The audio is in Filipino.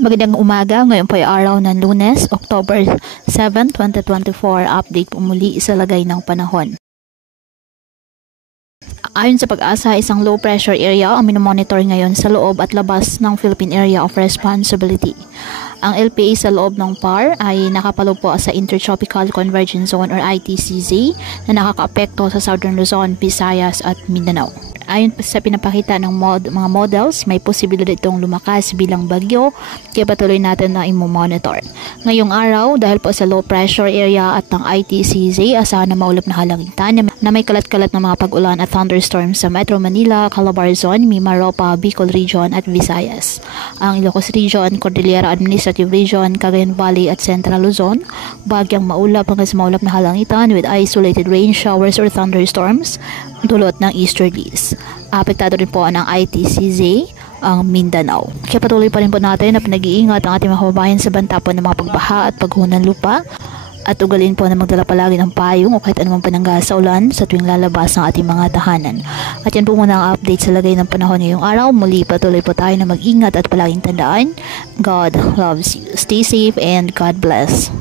Magandang umaga, ngayon po ay araw ng Lunes, October 7, 2024. Update po muli sa lagay ng panahon. Ayon sa Pag-asa, isang low pressure area ang minomonitor ngayon sa loob at labas ng Philippine Area of Responsibility. Ang LPA sa loob ng PAR ay nakapalo po sa Intertropical Convergence Zone or ITCZ na nakakaapekto sa Southern Luzon, Visayas at Mindanao. Ayon sa pinapakita ng mga models, may posibilidad itong lumakas bilang bagyo, kaya patuloy natin na i-monitor. Ngayong araw, dahil po sa low pressure area at ng ITCZ, asahan na maulap na halangitan na may kalat-kalat na mga pag-ulan at thunderstorms sa Metro Manila, Calabarzon, Mimaropa, Bicol Region at Visayas. Ang Ilocos Region, Cordillera Administrative Region, Cagayan Valley at Central Luzon, bagyang maulap hanggang sa maulap na halangitan with isolated rain showers or thunderstorms dulot ng easterlies. Apektado rin po ng ITCZ ang Mindanao. Kaya patuloy pa rin po natin na pinag-iingat ang ating mga kababayan sa banta po ng mga pagbaha at pagguho ng lupa, at ugalin po na magdala palagi ng payong o kahit anumang panangga sa ulan sa tuwing lalabas ng ating mga tahanan. At yan po muna ang update sa lagay ng panahon ngayong araw. Muli patuloy po tayo na mag-ingat at palaging tandaan, God loves you. Stay safe and God bless.